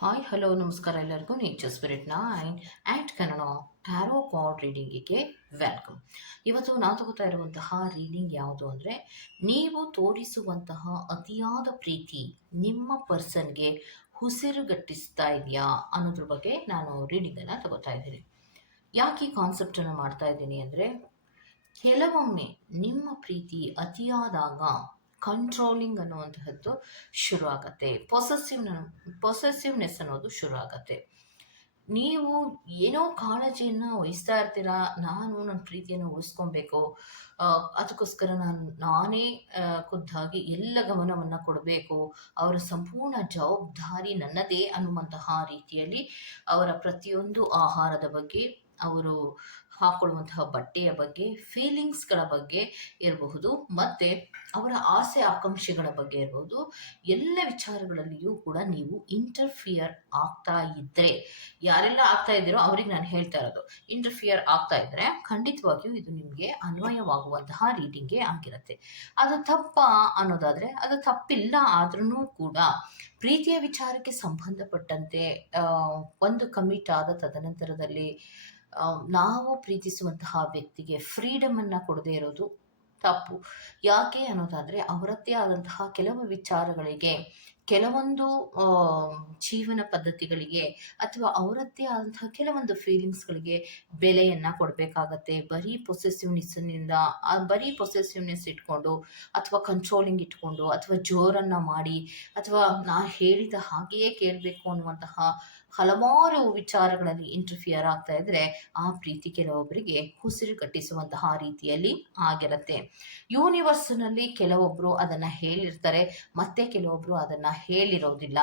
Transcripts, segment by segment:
Hi hello ನಮಸ್ಕಾರ ಎಲ್ಲರಿಗೂ nature spirit and Kannada tarot card ರೀಡಿಂಗಿಗೆ ವೆಲ್ಕಮ್. ಇವತ್ತು ನಾವು ತಗೋತಾ ಇರುವಂತಹ ರೀಡಿಂಗ್ ಯಾವುದು ಅಂದರೆ, ನೀವು ತೋರಿಸುವಂತಹ ಅತಿಯಾದ ಪ್ರೀತಿ ನಿಮ್ಮ ಪರ್ಸನ್ಗೆ ಉಸಿರುಗಟ್ಟಿಸ್ತಾ ಇದೆಯಾ ಅನ್ನೋದ್ರ ಬಗ್ಗೆ ನಾನು ರೀಡಿಂಗನ್ನು ತಗೋತಾ ಇದ್ದೀನಿ. ಯಾಕೆ ಈ ಕಾನ್ಸೆಪ್ಟನ್ನು ಮಾಡ್ತಾ ಇದ್ದೀನಿ ಅಂದರೆ, ಕೆಲವೊಮ್ಮೆ ನಿಮ್ಮ ಪ್ರೀತಿ ಅತಿಯಾದಾಗ ಕಂಟ್ರೋಲಿಂಗ್ ಅನ್ನುವಂತಹದ್ದು ಶುರು ಆಗತ್ತೆ. ಪೊಸೆಸಿವ್ನೆಸ್ ಅನ್ನೋದು ಶುರು ಆಗತ್ತೆ. ನೀವು ಏನೋ ಕಾಳಜಿಯನ್ನು ವಹಿಸ್ತಾ ಇರ್ತೀರಾ, ನಾನು ನನ್ನ ಪ್ರೀತಿಯನ್ನು ಉಳಿಸ್ಕೊಬೇಕು, ಅದಕ್ಕೋಸ್ಕರ ನಾನೇ ಖುದ್ದಾಗಿ ಎಲ್ಲ ಗಮನವನ್ನು ಕೊಡಬೇಕು, ಅವರ ಸಂಪೂರ್ಣ ಜವಾಬ್ದಾರಿ ನನ್ನದೇ ಅನ್ನುವಂತಹ ರೀತಿಯಲ್ಲಿ ಅವರ ಪ್ರತಿಯೊಂದು ಆಹಾರದ ಬಗ್ಗೆ, ಅವರು ಹಾಕೊಳ್ಳುವಂತಹ ಬಟ್ಟೆಯ ಬಗ್ಗೆ, ಫೀಲಿಂಗ್ಸ್ಗಳ ಬಗ್ಗೆ ಇರಬಹುದು, ಮತ್ತು ಅವರ ಆಸೆ ಆಕಾಂಕ್ಷೆಗಳ ಬಗ್ಗೆ ಇರಬಹುದು, ಎಲ್ಲ ವಿಚಾರಗಳಲ್ಲಿಯೂ ಕೂಡ ನೀವು ಇಂಟರ್ಫಿಯರ್ ಆಗ್ತಾ ಇದ್ದರೆ, ಯಾರೆಲ್ಲ ಆಗ್ತಾ ಇದ್ದೀರೋ ಅವ್ರಿಗೆ ನಾನು ಹೇಳ್ತಾ ಇರೋದು, ಇಂಟರ್ಫಿಯರ್ ಆಗ್ತಾ ಇದ್ದರೆ ಖಂಡಿತವಾಗಿಯೂ ಇದು ನಿಮಗೆ ಅನ್ವಯವಾಗುವಂತಹ ರೀಡಿಂಗೇ ಆಗಿರುತ್ತೆ. ಅದು ತಪ್ಪಾ ಅನ್ನೋದಾದರೆ ಅದು ತಪ್ಪಿಲ್ಲ, ಆದ್ರೂ ಕೂಡ ಪ್ರೀತಿಯ ವಿಚಾರಕ್ಕೆ ಸಂಬಂಧಪಟ್ಟಂತೆ ಒಂದು ಕಮಿಟ್ ಆದ ತದನಂತರದಲ್ಲಿ ನಾವು ಪ್ರೀತಿಸುವಂತಹ ವ್ಯಕ್ತಿಗೆ ಫ್ರೀಡಮನ್ನು ಕೊಡದೇ ಇರೋದು ತಪ್ಪು. ಯಾಕೆ ಅನ್ನೋದಾದರೆ, ಅವರದ್ದೇ ಆದಂತಹ ಕೆಲವು ವಿಚಾರಗಳಿಗೆ, ಕೆಲವೊಂದು ಜೀವನ ಪದ್ಧತಿಗಳಿಗೆ, ಅಥವಾ ಅವರದ್ದೇ ಆದಂತಹ ಕೆಲವೊಂದು ಫೀಲಿಂಗ್ಸ್ಗಳಿಗೆ ಬೆಲೆಯನ್ನು ಕೊಡಬೇಕಾಗತ್ತೆ. ಬರೀ ಪೊಸೆಸಿವ್ನೆಸ್ ಇಟ್ಕೊಂಡು, ಅಥವಾ ಕಂಟ್ರೋಲಿಂಗ್ ಇಟ್ಕೊಂಡು, ಅಥವಾ ಜೋರನ್ನು ಮಾಡಿ, ಅಥವಾ ನಾ ಹೇಳಿದ ಹಾಗೆಯೇ ಕೇಳಬೇಕು ಅನ್ನುವಂತಹ ಹಲವಾರು ವಿಚಾರಗಳಲ್ಲಿ ಇಂಟರ್ಫಿಯರ್ ಆಗ್ತಾ ಇದ್ರೆ ಆ ಪ್ರೀತಿ ಕೆಲವೊಬ್ಬರಿಗೆ ಉಸಿರು ಕಟ್ಟಿಸುವಂತಹ ರೀತಿಯಲ್ಲಿ ಆಗಿರುತ್ತೆ. ಯೂನಿವರ್ಸ್ನಲ್ಲಿ ಕೆಲವೊಬ್ಬರು ಅದನ್ನು ಹೇಳಿರ್ತಾರೆ, ಮತ್ತೆ ಕೆಲವೊಬ್ಬರು ಅದನ್ನು ಹೇಳಿರೋದಿಲ್ಲ.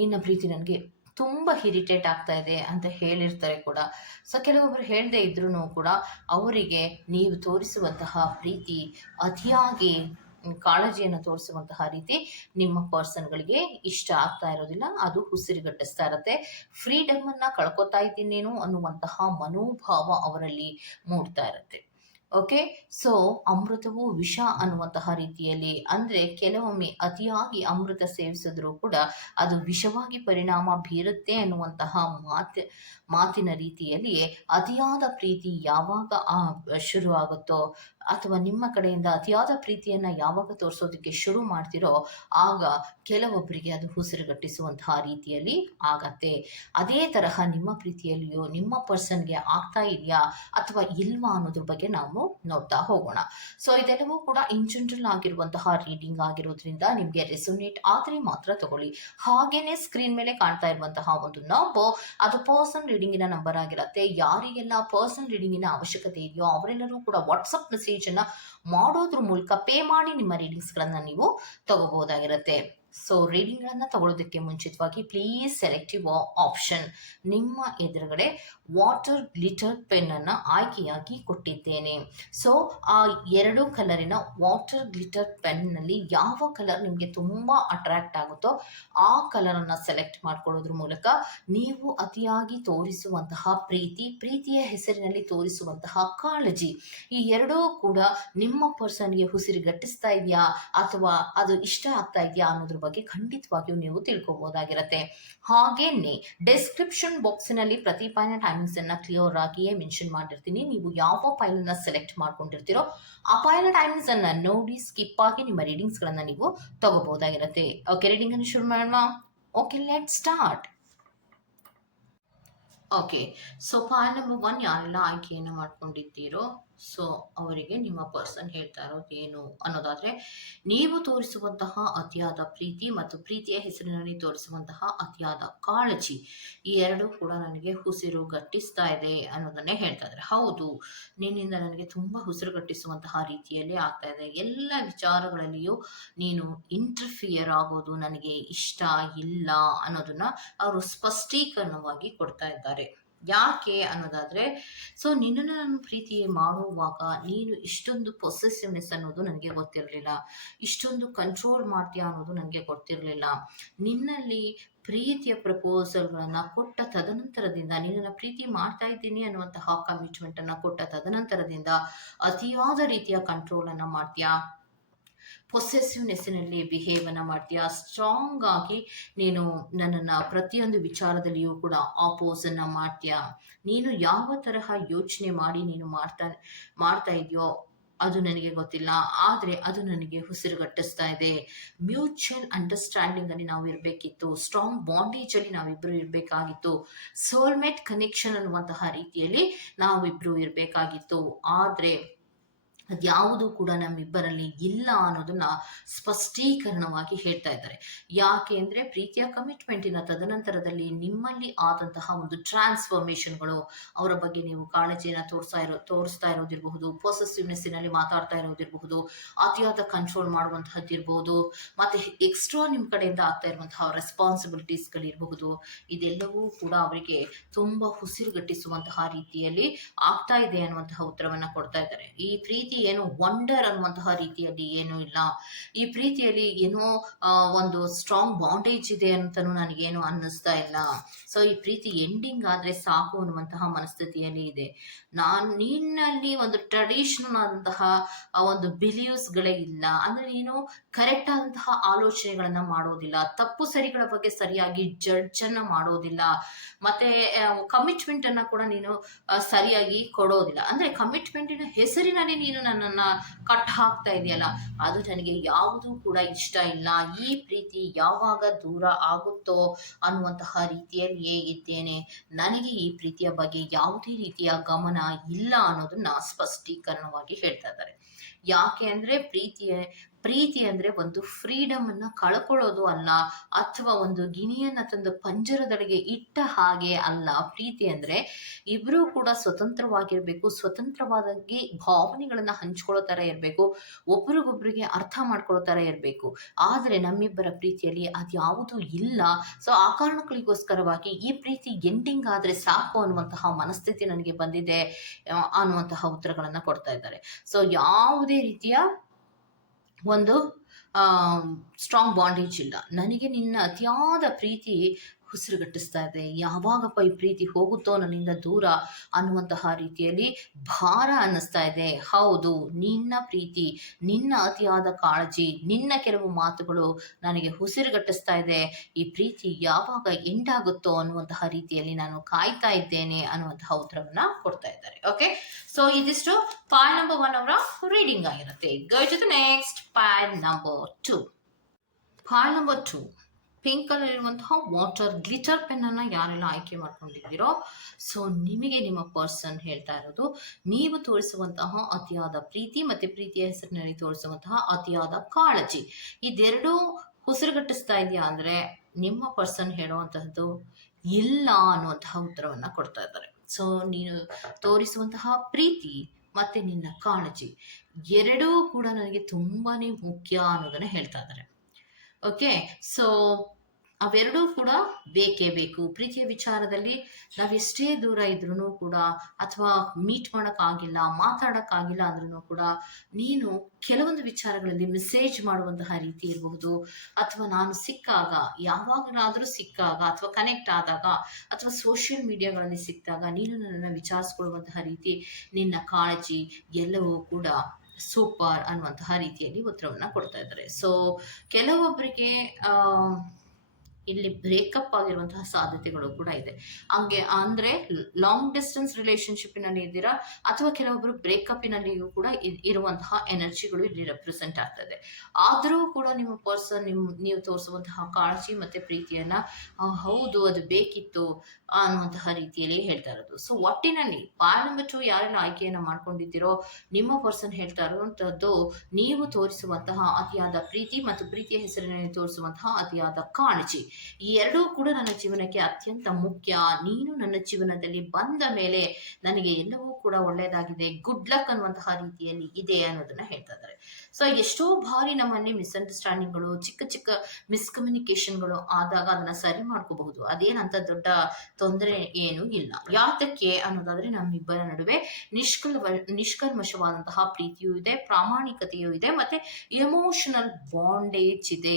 ನಿನ್ನ ಪ್ರೀತಿ ನನಗೆ ತುಂಬ ಇರಿಟೇಟ್ ಆಗ್ತಾ ಇದೆ ಅಂತ ಹೇಳಿರ್ತಾರೆ ಕೂಡ. ಸೊ ಕೆಲವೊಬ್ಬರು ಹೇಳದೇ ಇದ್ರೂ ಕೂಡ ಅವರಿಗೆ ನೀವು ತೋರಿಸುವಂತಹ ಪ್ರೀತಿ, ಅತಿಯಾಗಿ ಕಾಳಜಿಯನ್ನು ತೋರಿಸುವಂತಹ ರೀತಿ ನಿಮ್ಮ ಪರ್ಸನ್ಗಳಿಗೆ ಇಷ್ಟ ಆಗ್ತಾ ಇರೋದಿಲ್ಲ. ಅದು ಉಸಿರುಗಟ್ಟಿಸ್ತಾ ಇರುತ್ತೆ. ಫ್ರೀಡಮನ್ನು ಕಳ್ಕೊತಾ ಇದ್ದೀನೇನೋ ಅನ್ನುವಂತಹ ಮನೋಭಾವ ಅವರಲ್ಲಿ ಮೂಡ್ತಾ ಇರುತ್ತೆ. ಓಕೆ, ಸೊ ಅಮೃತವು ವಿಷ ಅನ್ನುವಂತಹ ರೀತಿಯಲ್ಲಿ, ಅಂದರೆ ಕೆಲವೊಮ್ಮೆ ಅತಿಯಾಗಿ ಅಮೃತ ಸೇವಿಸಿದ್ರೂ ಕೂಡ ಅದು ವಿಷವಾಗಿ ಪರಿಣಾಮ ಬೀರುತ್ತೆ ಅನ್ನುವಂತಹ ಮಾತಿನ ರೀತಿಯಲ್ಲಿಯೇ ಅತಿಯಾದ ಪ್ರೀತಿ ಯಾವಾಗ ಶುರು ಆಗುತ್ತೋ, ಅಥವಾ ನಿಮ್ಮ ಕಡೆಯಿಂದ ಅತಿಯಾದ ಪ್ರೀತಿಯನ್ನು ಯಾವಾಗ ತೋರಿಸೋದಕ್ಕೆ ಶುರು ಮಾಡ್ತಿರೋ ಆಗ ಕೆಲವೊಬ್ಬರಿಗೆ ಅದು ಉಸಿರುಗಟ್ಟಿಸುವಂತಹ ರೀತಿಯಲ್ಲಿ ಆಗತ್ತೆ. ಅದೇ ತರಹ ನಿಮ್ಮ ಪ್ರೀತಿಯಲ್ಲಿಯೂ ನಿಮ್ಮ ಪರ್ಸನ್ಗೆ ಆಗ್ತಾ ಇದೆಯಾ ಅಥವಾ ಇಲ್ವಾ ಅನ್ನೋದ್ರ ಬಗ್ಗೆ ನಾವು ನೋಡ್ತಾ ಹೋಗೋಣ. ಸೊ ಇದೆಲ್ಲವೂ ಕೂಡ ಇನ್ ಜನರಲ್ ಆಗಿರುವಂತಹ ರೀಡಿಂಗ್ ಆಗಿರೋದ್ರಿಂದ ನಿಮಗೆ ರೆಸೊನೇಟ್ ಆದರೆ ಮಾತ್ರ ತಗೊಳ್ಳಿ. ಹಾಗೇನೆ ಸ್ಕ್ರೀನ್ ಮೇಲೆ ಕಾಣ್ತಾ ಇರುವಂತಹ ಒಂದು ನಂಬರ್, ಅದು ಪರ್ಸನಲ್ ರೀಡಿಂಗಿನ ನಂಬರ್ ಆಗಿರುತ್ತೆ. ಯಾರಿಗೆಲ್ಲ ಪರ್ಸನಲ್ ರೀಡಿಂಗಿನ ಅವಶ್ಯಕತೆ ಇದೆಯೋ ಅವರೆಲ್ಲರೂ ಕೂಡ ವಾಟ್ಸಪ್ ಮೆಸೇಜನ್ನು ಮಾಡೋದ್ರ ಮೂಲಕ ಪೇ ಮಾಡಿ ನಿಮ್ಮ ರೀಡಿಂಗ್ಸ್ಗಳನ್ನು ನೀವು ತಗೋಬಹುದಾಗಿರುತ್ತೆ. ಸೊ ರೀಡಿಂಗ್ಗಳನ್ನು ತಗೊಳ್ಳೋದಕ್ಕೆ ಮುಂಚಿತವಾಗಿ ಪ್ಲೀಸ್ ಸೆಲೆಕ್ಟ್ ಯುವರ್ ಆಪ್ಷನ್. ನಿಮ್ಮ ಎದುರುಗಡೆ ವಾಟರ್ ಗ್ಲಿಟರ್ ಪೆನ್ನನ್ನು ಆಯ್ಕೆಯಾಗಿ ಕೊಟ್ಟಿದ್ದೇನೆ. ಸೊ ಆ ಎರಡು ಕಲರಿನ ವಾಟರ್ ಗ್ಲಿಟರ್ ಪೆನ್ನಲ್ಲಿ ಯಾವ ಕಲರ್ ನಿಮಗೆ ತುಂಬ ಅಟ್ರಾಕ್ಟ್ ಆಗುತ್ತೋ ಆ ಕಲರನ್ನು ಸೆಲೆಕ್ಟ್ ಮಾಡ್ಕೊಳ್ಳೋದ್ರ ಮೂಲಕ ನೀವು ಅತಿಯಾಗಿ ತೋರಿಸುವಂತಹ ಪ್ರೀತಿಯ ಹೆಸರಿನಲ್ಲಿ ತೋರಿಸುವಂತಹ ಕಾಳಜಿ, ಈ ಎರಡೂ ಕೂಡ ನಿಮ್ಮ ಪರ್ಸನ್ಗೆ ಉಸಿರುಗಟ್ಟಿಸ್ತಾ ಇದೆಯಾ ಅಥವಾ ಅದು ಇಷ್ಟ ಆಗ್ತಾ ಇದೆಯಾ ಅನ್ನೋದ್ರ ಬಗ್ಗೆ ಖಂಡಿತವಾಗಿಯೂ ನೀವು ತಿಳ್ಕೊಬಹುದಾಗಿರುತ್ತೆ. ಹಾಗೇನೆ ಡಿಸ್ಕ್ರಿಪ್ಷನ್ ಬಾಕ್ಸಿನಲ್ಲಿ ಪ್ರತಿ ಫೈಲ್ನ ಟೈಮಿಂಗ್ಸ್ ಅನ್ನ ಕ್ಲಿಯರ್ ಆಗಿಯೇ ಮೆನ್ಷನ್ ಮಾಡಿರ್ತೀನಿ. ನೀವು ಯಾವ ಫೈಲ್ ಅನ್ನ ಸೆಲೆಕ್ಟ್ ಮಾಡ್ಕೊಂಡಿರ್ತೀರೋ ಆ ಫೈಲ್ನ ಟೈಮಿಂಗ್ಸ್ ಅನ್ನ ನೋಡಿ ಸ್ಕಿಪ್ ಆಗಿ ನಿಮ್ಮ ರೀಡಿಂಗ್ಸ್ ಗಳನ್ನ ನೀವು ತಗೋಬಹುದಾಗಿರುತ್ತೆ. ಓಕೆ, ರೀಡಿಂಗ್ ಅನ್ನು ಶುರು ಮಾಡೋಣ. Okay, let start. Okay, so file number 1 ಯಾರೆಲ್ಲ ಆಯ್ಕೆಯನ್ನು ಮಾಡ್ಕೊಂಡಿದ್ದೀರೋ ಸೊ ಅವರಿಗೆ ನಿಮ್ಮ ಪರ್ಸನ್ ಹೇಳ್ತಾ ಇರೋದು ಏನು ಅನ್ನೋದಾದರೆ, ನೀವು ತೋರಿಸುವಂತಹ ಅತಿಯಾದ ಪ್ರೀತಿ ಮತ್ತು ಪ್ರೀತಿಯ ಹೆಸರಿನಲ್ಲಿ ತೋರಿಸುವಂತಹ ಅತಿಯಾದ ಕಾಳಜಿ, ಈ ಎರಡೂ ಕೂಡ ನನಗೆ ಉಸಿರುಗಟ್ಟಿಸ್ತಾ ಇದೆ ಅನ್ನೋದನ್ನೇ ಹೇಳ್ತಾ ಇದ್ದಾರೆ. ಹೌದು, ನಿನ್ನಿಂದ ನನಗೆ ತುಂಬ ಉಸಿರುಗಟ್ಟಿಸುವಂತಹ ರೀತಿಯಲ್ಲಿ ಆಗ್ತಾ ಇದೆ. ಎಲ್ಲ ವಿಚಾರಗಳಲ್ಲಿಯೂ ನೀನು ಇಂಟರ್ಫಿಯರ್ ಆಗೋದು ನನಗೆ ಇಷ್ಟ ಇಲ್ಲ ಅನ್ನೋದನ್ನ ಅವರು ಸ್ಪಷ್ಟೀಕರಣವಾಗಿ ಕೊಡ್ತಾ ಇದ್ದಾರೆ. ಯಾಕೆ ಅನ್ನೋದಾದರೆ, ಸೊ ನಿನ್ನನ್ನು ನಾನು ಪ್ರೀತಿ ಮಾಡುವಾಗ ನೀನು ಇಷ್ಟೊಂದು ಪೊಸೆಸಿವ್ನೆಸ್ ಅನ್ನೋದು ನನಗೆ ಗೊತ್ತಿರಲಿಲ್ಲ, ಇಷ್ಟೊಂದು ಕಂಟ್ರೋಲ್ ಮಾಡ್ತೀಯಾ ಅನ್ನೋದು ನನಗೆ ಗೊತ್ತಿರಲಿಲ್ಲ. ನಿನ್ನಲ್ಲಿ ಪ್ರೀತಿಯ ಪ್ರಪೋಸಲ್ಗಳನ್ನು ಕೊಟ್ಟ ತದನಂತರದಿಂದ, ನಿನ್ನನ್ನು ಪ್ರೀತಿ ಮಾಡ್ತಾ ಇದ್ದೀನಿ ಅನ್ನುವಂತಹ ಕಮಿಟ್ಮೆಂಟನ್ನು ಕೊಟ್ಟ ತದನಂತರದಿಂದ ಅತಿಯಾದ ರೀತಿಯ ಕಂಟ್ರೋಲನ್ನು ಮಾಡ್ತೀಯಾ, ಪೊಸೆಸಿವ್ನೆಸ್ಸಿನಲ್ಲಿ ಬಿಹೇವನ್ನ ಮಾಡ್ತೀಯಾ, ಸ್ಟ್ರಾಂಗ್ ಆಗಿ ನೀನು ನನ್ನನ್ನು ಪ್ರತಿಯೊಂದು ವಿಚಾರದಲ್ಲಿಯೂ ಕೂಡ ಆಪೋಸನ್ನು ಮಾಡ್ತೀಯಾ. ನೀನು ಯಾವ ತರಹ ಯೋಚನೆ ಮಾಡಿ ನೀನು ಮಾಡ್ತಾ ಇದೆಯೋ ಅದು ನನಗೆ ಗೊತ್ತಿಲ್ಲ, ಆದರೆ ಅದು ನನಗೆ ಉಸಿರುಗಟ್ಟಿಸ್ತಾ ಇದೆ. ಮ್ಯೂಚುವಲ್ ಅಂಡರ್ಸ್ಟ್ಯಾಂಡಿಂಗ್ ಅಲ್ಲಿ ನಾವು ಇರಬೇಕಿತ್ತು, ಸ್ಟ್ರಾಂಗ್ ಬಾಂಡೇಜ್ ಅಲ್ಲಿ ನಾವಿಬ್ರು ಇರಬೇಕಾಗಿತ್ತು, ಸೋಲ್ಮೇಟ್ ಕನೆಕ್ಷನ್ ಅನ್ನುವಂತಹ ರೀತಿಯಲ್ಲಿ ನಾವಿಬ್ರು ಇರಬೇಕಾಗಿತ್ತು. ಆದರೆ ಅದ್ಯಾವುದು ಕೂಡ ನಮ್ಮಿಬ್ಬರಲ್ಲಿ ಇಲ್ಲ ಅನ್ನೋದನ್ನ ಸ್ಪಷ್ಟೀಕರಣವಾಗಿ ಹೇಳ್ತಾ ಇದ್ದಾರೆ. ಯಾಕೆ ಅಂದ್ರೆ ಪ್ರೀತಿಯ ಕಮಿಟ್ಮೆಂಟಿನ ತದನಂತರದಲ್ಲಿ ನಿಮ್ಮಲ್ಲಿ ಆದಂತಹ ಒಂದು ಟ್ರಾನ್ಸ್ಫಾರ್ಮೇಶನ್ಗಳು, ಅವರ ಬಗ್ಗೆ ನೀವು ಕಾಳಜಿಯನ್ನು ತೋರಿಸ್ತಾ ಇರೋದಿರಬಹುದು, ಪೊಸೆಸಿವ್ನೆಸ್ಸಿನಲ್ಲಿ ಮಾತಾಡ್ತಾ ಇರೋದಿರಬಹುದು, ಅತಿಯಾದ ಕಂಟ್ರೋಲ್ ಮಾಡುವಂತಹದ್ದಿರಬಹುದು, ಮತ್ತೆ ಎಕ್ಸ್ಟ್ರಾ ನಿಮ್ಮ ಕಡೆಯಿಂದ ಆಗ್ತಾ ಇರುವಂತಹ ರೆಸ್ಪಾನ್ಸಿಬಿಲಿಟೀಸ್ಗಳಿರಬಹುದು. ಇದೆಲ್ಲವೂ ಕೂಡ ಅವರಿಗೆ ತುಂಬಾ ಉಸಿರುಗಟ್ಟಿಸುವಂತಹ ರೀತಿಯಲ್ಲಿ ಆಗ್ತಾ ಇದೆ ಅನ್ನುವಂತಹ ಉತ್ತರವನ್ನ ಕೊಡ್ತಾ ಇದ್ದಾರೆ. ಈ ಪ್ರೀತಿ ಏನು ವಂಡರ್ ಅನ್ನುವಂತಹ ರೀತಿಯಲ್ಲಿ ಏನೂ ಇಲ್ಲ. ಈ ಪ್ರೀತಿಯಲ್ಲಿ ಏನೋ ಒಂದು ಸ್ಟ್ರಾಂಗ್ ಬಾಂಡೇಜ್ ಇದೆ ಅಂತಲೂ ನನಗೇನು ಅನ್ನಿಸ್ತಾ ಇಲ್ಲ. ಸೊ ಈ ಪ್ರೀತಿ ಎಂಡಿಂಗ್ ಆದ್ರೆ ಸಾಕು ಅನ್ನುವಂತಹ ಮನಸ್ಥಿತಿಯಲ್ಲಿ ಇದೆ. ನಿನ್ನಲ್ಲಿ ಒಂದು ಟ್ರೆಡಿಷನಲ್ ಆದಂತಹ ಒಂದು ಬಿಲೀವ್ಸ್ಗಳೇ ಇಲ್ಲ. ಅಂದ್ರೆ ನೀನು ಕರೆಕ್ಟ್ ಆದಂತಹ ಆಲೋಚನೆಗಳನ್ನ ಮಾಡೋದಿಲ್ಲ, ತಪ್ಪು ಸರಿಗಳ ಬಗ್ಗೆ ಸರಿಯಾಗಿ ಜಡ್ಜ್ ಅನ್ನ ಮಾಡೋದಿಲ್ಲ, ಮತ್ತೆ ಕಮಿಟ್ಮೆಂಟ್ ಅನ್ನ ಕೂಡ ನೀನು ಸರಿಯಾಗಿ ಕೊಡೋದಿಲ್ಲ. ಅಂದ್ರೆ ಕಮಿಟ್ಮೆಂಟಿನ ಹೆಸರಿನಲ್ಲಿ ನೀನು ನನ್ನನ್ನ ಕಟ್ ಹಾಕ್ತಾ ಇದೆಯಲ್ಲ, ಅದು ನನಗೆ ಯಾವುದೂ ಕೂಡ ಇಷ್ಟ ಇಲ್ಲ. ಈ ಪ್ರೀತಿ ಯಾವಾಗ ದೂರ ಆಗುತ್ತೋ ಅನ್ನುವಂತಹ ರೀತಿಯಲ್ಲಿಯೇ ಇದ್ದೇನೆ. ನನಗೆ ಈ ಪ್ರೀತಿಯ ಬಗ್ಗೆ ಯಾವುದೇ ರೀತಿಯ ಗಮನ ಇಲ್ಲ ಅನ್ನೋದನ್ನ ಸ್ಪಷ್ಟೀಕರಣವಾಗಿ ಹೇಳ್ತಾ ಇದ್ದಾರೆ. ಯಾಕೆ ಅಂದ್ರೆ ಪ್ರೀತಿ ಅಂದ್ರೆ ಒಂದು ಫ್ರೀಡಮ್ ಅನ್ನ ಕಳ್ಕೊಳ್ಳೋದು ಅಲ್ಲ, ಅಥವಾ ಒಂದು ಗಿಣಿಯನ್ನ ತಂದು ಪಂಜರದೊಳಗೆ ಇಟ್ಟ ಹಾಗೆ ಅಲ್ಲ. ಪ್ರೀತಿ ಅಂದ್ರೆ ಇಬ್ರು ಕೂಡ ಸ್ವತಂತ್ರವಾಗಿರ್ಬೇಕು, ಸ್ವತಂತ್ರವಾಗಿ ಭಾವನೆಗಳನ್ನ ಹಂಚ್ಕೊಳ್ಳೋ ತರ ಇರಬೇಕು, ಒಬ್ರಿಗೊಬ್ರಿಗೆ ಅರ್ಥ ಮಾಡ್ಕೊಳ್ಳೋ ತರ ಇರಬೇಕು. ಆದ್ರೆ ನಮ್ಮಿಬ್ಬರ ಪ್ರೀತಿಯಲ್ಲಿ ಅದ್ಯಾವುದೂ ಇಲ್ಲ. ಸೊ ಆ ಕಾರಣಗಳಿಗೋಸ್ಕರವಾಗಿ ಈ ಪ್ರೀತಿ ಎಂಡಿಂಗ್ ಆದ್ರೆ ಸಾಕು ಅನ್ನುವಂತಹ ಮನಸ್ಥಿತಿ ನನಗೆ ಬಂದಿದೆ ಅನ್ನುವಂತಹ ಉತ್ತರಗಳನ್ನ ಕೊಡ್ತಾ ಇದ್ದಾರೆ. ಸೊ ಯಾವುದೇ ರೀತಿಯ ಒಂದು ಸ್ಟ್ರಾಂಗ್ ಬಾಂಡೇಜ್ ಇಲ್ಲ. ನನಗೆ ನಿನ್ನ ಅತಿಯಾದ ಪ್ರೀತಿ ಉಸಿರುಗಟ್ಟಿಸ್ತಾ ಇದೆ. ಯಾವಾಗಪ್ಪ ಈ ಪ್ರೀತಿ ಹೋಗುತ್ತೋ ನನ್ನಿಂದ ದೂರ ಅನ್ನುವಂತಹ ರೀತಿಯಲ್ಲಿ ಭಾರ ಅನ್ನಿಸ್ತಾ ಇದೆ. ಹೌದು, ನಿನ್ನ ಪ್ರೀತಿ, ನಿನ್ನ ಅತಿಯಾದ ಕಾಳಜಿ, ನಿನ್ನ ಕೆಲವು ಮಾತುಗಳು ನನಗೆ ಉಸಿರುಗಟ್ಟಿಸ್ತಾ ಇದೆ. ಈ ಪ್ರೀತಿ ಯಾವಾಗ ಎಂಡ್ ಆಗುತ್ತೋ ಅನ್ನುವಂತಹ ರೀತಿಯಲ್ಲಿ ನಾನು ಕಾಯ್ತಾ ಇದ್ದೇನೆ ಅನ್ನುವಂತಹ ಉತ್ತರವನ್ನ ಕೊಡ್ತಾ ಇದ್ದಾರೆ. ಓಕೆ, ಸೊ ಇದಿಷ್ಟು ಪಾಯ್ ನಂಬರ್ 1 ಅವರ ರೀಡಿಂಗ್ ಆಗಿರುತ್ತೆ. Go to the next pie number 2. Pie number 2 pink colour ಇರುವಂತಹ ವಾಟರ್ ಗ್ಲಿಟರ್ ಪೆನ್ ಅನ್ನ ಯಾರೆಲ್ಲ ಆಯ್ಕೆ ಮಾಡ್ಕೊಂಡಿದ್ದೀರೋ, ಸೊ ನಿಮಗೆ ನಿಮ್ಮ ಪರ್ಸನ್ ಹೇಳ್ತಾ ಇರೋದು, ನೀವು ತೋರಿಸುವಂತಹ ಅತಿಯಾದ ಪ್ರೀತಿ ಮತ್ತೆ ಪ್ರೀತಿಯ ಹೆಸರಿನಲ್ಲಿ ತೋರಿಸುವಂತಹ ಅತಿಯಾದ ಕಾಳಜಿ, ಇದೆರಡೂ ಉಸಿರುಗಟ್ಟಿಸ್ತಾ ಇದೆಯಾ ಅಂದ್ರೆ ನಿಮ್ಮ ಪರ್ಸನ್ ಹೇಳುವಂತಹದ್ದು ಇಲ್ಲ ಅನ್ನುವಂತಹ ಉತ್ತರವನ್ನ ಕೊಡ್ತಾ ಇದ್ದಾರೆ. ಸೊ ನೀನು ತೋರಿಸುವಂತಹ ಪ್ರೀತಿ ಮತ್ತೆ ನಿನ್ನ ಕಾಳಜಿ ಎರಡೂ ಕೂಡ ನನಗೆ ತುಂಬಾನೇ ಮುಖ್ಯ ಅನ್ನೋದನ್ನ ಹೇಳ್ತಾ ಇದ್ದಾರೆ. ಓಕೆ, ಸೊ ಅವೆರಡೂ ಕೂಡ ಬೇಕೇ ಬೇಕು. ಪ್ರೀತಿಯ ವಿಚಾರದಲ್ಲಿ ನಾವೆಷ್ಟೇ ದೂರ ಇದ್ರೂ ಕೂಡ, ಅಥವಾ ಮೀಟ್ ಮಾಡೋಕ್ಕಾಗಿಲ್ಲ, ಮಾತಾಡೋಕ್ಕಾಗಿಲ್ಲ ಅಂದ್ರೂ ಕೂಡ, ನೀನು ಕೆಲವೊಂದು ವಿಚಾರಗಳಲ್ಲಿ ಮೆಸೇಜ್ ಮಾಡುವಂತಹ ರೀತಿ ಇರಬಹುದು, ಅಥವಾ ನಾನು ಸಿಕ್ಕಾಗ, ಯಾವಾಗಲಾದರೂ ಸಿಕ್ಕಾಗ, ಅಥವಾ ಕನೆಕ್ಟ್ ಆದಾಗ, ಅಥವಾ ಸೋಷಿಯಲ್ ಮೀಡಿಯಾಗಳಲ್ಲಿ ಸಿಕ್ಕಾಗ ನೀನು ನನ್ನನ್ನು ವಿಚಾರಿಸ್ಕೊಳ್ಳುವಂತಹ ರೀತಿ, ನಿನ್ನ ಕಾಳಜಿ ಎಲ್ಲವೂ ಕೂಡ ಸೂಪರ್ ಅನ್ನುವಂತಹ ರೀತಿಯಲ್ಲಿ ಉತ್ತರವನ್ನ ಕೊಡ್ತಾ ಇದ್ದಾರೆ. ಸೊ ಕೆಲವೊಬ್ಬರಿಗೆ ಇಲ್ಲಿ ಬ್ರೇಕಪ್ ಆಗಿರುವಂತಹ ಸಾಧ್ಯತೆಗಳು ಕೂಡ ಇದೆ. ಹಂಗೆ ಅಂದ್ರೆ ಲಾಂಗ್ ಡಿಸ್ಟೆನ್ಸ್ ರಿಲೇಶನ್ಶಿಪ್ನಲ್ಲಿ ಇದ್ದೀರಾ, ಅಥವಾ ಕೆಲವೊಬ್ಬರು ಬ್ರೇಕಪ್ನಲ್ಲಿಯೂ ಕೂಡ ಇರುವಂತಹ ಎನರ್ಜಿಗಳು ಇಲ್ಲಿ ರೆಪ್ರೆಸೆಂಟ್ ಆಗ್ತದೆ. ಆದರೂ ಕೂಡ ನಿಮ್ಮ ಪರ್ಸನ್ ನೀವು ತೋರಿಸುವಂತಹ ಕಾಳಜಿ ಮತ್ತೆ ಪ್ರೀತಿಯನ್ನ ಹೌದು ಅದು ಬೇಕಿತ್ತು ಅನ್ನುವಂತಹ ರೀತಿಯಲ್ಲಿ ಹೇಳ್ತಾ ಇರೋದು. ಸೊ ಒಟ್ಟಿನಲ್ಲಿ ಪಾಯ್ ನಂಬರ್ 2 ಯಾರೆಲ್ಲ ಆಯ್ಕೆಯನ್ನ ಮಾಡ್ಕೊಂಡಿದ್ದೀರೋ, ನಿಮ್ಮ ಪರ್ಸನ್ ಹೇಳ್ತಾ ಇರುವಂತಹದ್ದು, ನೀವು ತೋರಿಸುವಂತಹ ಅತಿಯಾದ ಪ್ರೀತಿ ಮತ್ತು ಪ್ರೀತಿಯ ಹೆಸರಿನಲ್ಲಿ ತೋರಿಸುವಂತಹ ಅತಿಯಾದ ಕಾಳಜಿ, ಈ ಎರಡೂ ಕೂಡ ನನ್ನ ಜೀವನಕ್ಕೆ ಅತ್ಯಂತ ಮುಖ್ಯ. ನೀನು ನನ್ನ ಜೀವನದಲ್ಲಿ ಬಂದ ಮೇಲೆ ನನಗೆ ಎಲ್ಲವೂ ಕೂಡ ಒಳ್ಳೆಯದಾಗಿದೆ, ಗುಡ್ ಲಕ್ ಅನ್ನುವಂತಹ ರೀತಿಯಲ್ಲಿ ಇದೆ ಅನ್ನೋದನ್ನ ಹೇಳ್ತಾ ಇದ್ದಾರೆ. ಸೊ ಎಷ್ಟೋ ಬಾರಿ ನಮ್ಮಲ್ಲಿ ಮಿಸ್ಅಂಡರ್ಸ್ಟ್ಯಾಂಡಿಂಗ್ಗಳು, ಚಿಕ್ಕ ಚಿಕ್ಕ ಮಿಸ್ಕಮ್ಯುನಿಕೇಶನ್ಗಳು ಆದಾಗ ಅದನ್ನ ಸರಿ ಮಾಡ್ಕೋಬಹುದು. ಅದೇನಂತ ದೊಡ್ಡ ತೊಂದರೆ ಏನೂ ಇಲ್ಲ. ಯಾತಕ್ಕೆ ಅನ್ನೋದಾದ್ರೆ ನಮ್ಮಿಬ್ಬರ ನಡುವೆ ನಿಷ್ಕಲ್ಮಶವಾದಂತಹ ಪ್ರೀತಿಯೂ ಇದೆ, ಪ್ರಾಮಾಣಿಕತೆಯೂ ಇದೆ, ಮತ್ತೆ ಎಮೋಷನಲ್ ಬಾಂಡೇಜ್ ಇದೆ.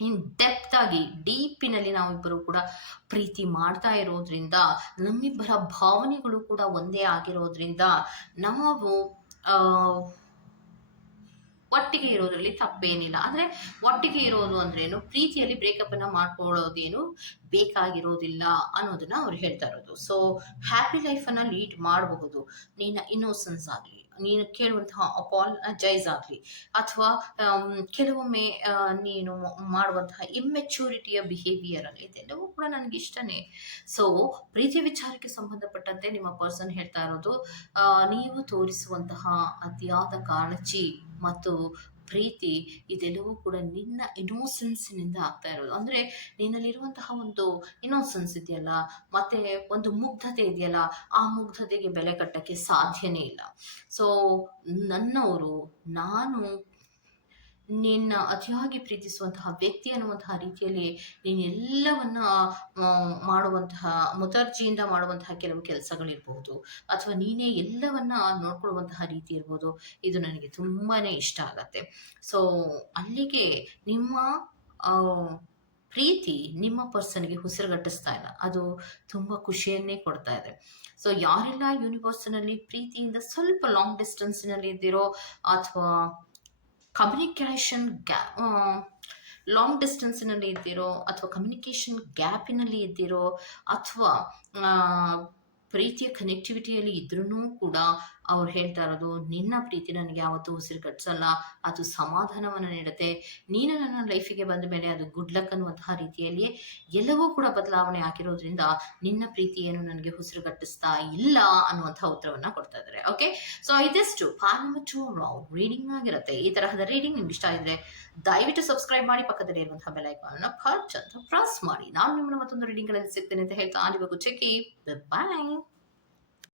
ಇನ್ ಡೆಪ್ತ್ ಆಗಿ ಡೀಪಿನಲ್ಲಿ ನಾವಿಬ್ಬರು ಕೂಡ ಪ್ರೀತಿ ಮಾಡ್ತಾ ಇರೋದ್ರಿಂದ, ನಮ್ಮಿಬ್ಬರ ಭಾವನೆಗಳು ಕೂಡ ಒಂದೇ ಆಗಿರೋದ್ರಿಂದ, ನಾವು ಒಟ್ಟಿಗೆ ಇರೋದ್ರಲ್ಲಿ ತಪ್ಪೇನಿಲ್ಲ. ಆದರೆ ಒಟ್ಟಿಗೆ ಇರೋದು ಅಂದ್ರೇನು, ಪ್ರೀತಿಯಲ್ಲಿ ಬ್ರೇಕಪ್ಪನ್ನು ಮಾಡ್ಕೊಳ್ಳೋದೇನು ಬೇಕಾಗಿರೋದಿಲ್ಲ ಅನ್ನೋದನ್ನ ಅವ್ರು ಹೇಳ್ತಾ ಇರೋದು. ಸೊ ಹ್ಯಾಪಿ ಲೈಫನ್ನು ಲೀಡ್ ಮಾಡಬಹುದು. ನಿನ್ನ ಇನ್ನೋಸೆನ್ಸ್ ಆಗಲಿ, ನೀನು ಕೇಳುವಂತಹ ಅಪಾಲಜೈಸ್ ಆಗಲಿ, ಅಥವಾ ಕೆಲವೊಮ್ಮೆ ನೀನು ಮಾಡುವಂತಹ ಇಮ್ಮೆಚ್ಯೂರಿಟಿಯ ಬಿಹೇವಿಯರ್ ಆಗಲಿ, ಇದೆಲ್ಲವೂ ಕೂಡ ನನಗೆ ಇಷ್ಟನೇ. ಸೊ ಪ್ರೀತಿ ವಿಚಾರಕ್ಕೆ ಸಂಬಂಧಪಟ್ಟಂತೆ ನಿಮ್ಮ ಪರ್ಸನ್ ಹೇಳ್ತಾ ಇರೋದು, ನೀವು ತೋರಿಸುವಂತಹ ಅತಿಯಾದ ಕಾಳಜಿ ಮತ್ತು ಪ್ರೀತಿ ಇದೆಲ್ಲವೂ ಕೂಡ ನಿನ್ನ ಇನ್ನೋಸೆನ್ಸ್ನಿಂದ ಆಗ್ತಾ ಇರೋದು. ಅಂದರೆ ನಿನ್ನಲ್ಲಿರುವಂತಹ ಒಂದು ಇನ್ನೋಸೆನ್ಸ್ ಇದೆಯಲ್ಲ, ಮತ್ತೆ ಒಂದು ಮುಗ್ಧತೆ ಇದೆಯಲ್ಲ, ಆ ಮುಗ್ಧತೆಗೆ ಬೆಲೆ ಕಟ್ಟಕ್ಕೆ ಸಾಧ್ಯನೇ ಇಲ್ಲ. ಸೊ ನನ್ನವರು, ನಾನು ನಿನ್ನ ಅತಿಯಾಗಿ ಪ್ರೀತಿಸುವಂತಹ ವ್ಯಕ್ತಿ ಅನ್ನುವಂತಹ ರೀತಿಯಲ್ಲಿ ನೀನೆಲ್ಲವನ್ನ ಮಾಡುವಂತಹ, ಮುತರ್ಜಿಯಿಂದ ಮಾಡುವಂತಹ ಕೆಲವು ಕೆಲಸಗಳಿರ್ಬಹುದು, ಅಥವಾ ನೀನೇ ಎಲ್ಲವನ್ನ ನೋಡ್ಕೊಳ್ಳುವಂತಹ ರೀತಿ ಇರ್ಬೋದು. ಇದು ನನಗೆ ತುಂಬಾನೇ ಇಷ್ಟ ಆಗತ್ತೆ. ಸೊ ಅಲ್ಲಿಗೆ ನಿಮ್ಮ ಆ, ಪ್ರೀತಿ ನಿಮ್ಮ ಪರ್ಸನ್ಗೆ ಉಸಿರುಗಟ್ಟಿಸ್ತಾ ಇಲ್ಲ, ಅದು ತುಂಬ ಖುಷಿಯನ್ನೇ ಕೊಡ್ತಾ ಇದೆ. ಸೊ ಯಾರೆಲ್ಲ ಯೂನಿವರ್ಸ್ನಲ್ಲಿ ಪ್ರೀತಿಯಿಂದ ಸ್ವಲ್ಪ ಲಾಂಗ್ ಡಿಸ್ಟೆನ್ಸ್ನಲ್ಲಿ ಇದ್ದೀರೋ, ಅಥವಾ ಕಮ್ಯುನಿಕೇಷನ್ ಲಾಂಗ್ ಡಿಸ್ಟೆನ್ಸ್ನಲ್ಲಿ ಇದ್ದೀರೋ, ಅಥವಾ ಕಮ್ಯುನಿಕೇಷನ್ ಗ್ಯಾಪಿನಲ್ಲಿ ಇದ್ದೀರೋ, ಅಥವಾ ಪ್ರೀತಿಯ ಕನೆಕ್ಟಿವಿಟಿಯಲ್ಲಿ ಇದ್ರೂ ಕೂಡ ಅವ್ರು ಹೇಳ್ತಾ ಇರೋದು, ನಿನ್ನ ಪ್ರೀತಿ ನನಗೆ ಯಾವತ್ತೂ ಉಸಿರು ಕಟ್ಸಲ್ಲ, ಅದು ಸಮಾಧಾನವನ್ನು ನೀಡುತ್ತೆ. ನೀನು ನನ್ನ ಲೈಫಿಗೆ ಬಂದ ಮೇಲೆ ಅದು ಗುಡ್ ಲಕ್ ಅನ್ನುವಂತಹ ರೀತಿಯಲ್ಲಿ ಎಲ್ಲವೂ ಕೂಡ ಬದಲಾವಣೆ ಆಗಿರೋದ್ರಿಂದ ನಿನ್ನ ಪ್ರೀತಿ ಏನು ನನಗೆ ಉಸಿರು ಕಟ್ಟಿಸ್ತಾ ಇಲ್ಲ ಅನ್ನುವಂಥ ಉತ್ತರವನ್ನು ಕೊಡ್ತಾ ಇದ್ದಾರೆ. ಓಕೆ, ಸೊ ಇದಿಷ್ಟು ರೀಡಿಂಗ್ ಆಗಿರುತ್ತೆ. ಈ ತರಹದ ರೀಡಿಂಗ್ ನಿಮ್ಗೆ ಇಷ್ಟ ಆಗಿದ್ರೆ ದಯವಿಟ್ಟು ಸಬ್ಸ್ಕ್ರೈಬ್ ಮಾಡಿ, ಪಕ್ಕದಲ್ಲಿ ಇರುವಂತಹ ಬೆಲ್ ಐಕಾನ್ ಅನ್ನು ಪ್ರೆಸ್ ಮಾಡಿ. ನಾನು ನಿಮ್ಮನ್ನು ಮತ್ತೊಂದು ರೀಡಿಂಗ್ಗಳಲ್ಲಿ ಸಿಗ್ತೇನೆ ಅಂತ ಹೇಳ್ತಾ, ಅಲ್ಲಿವರೆಗೂ ಚೆಕ್. ಬಾಯ್.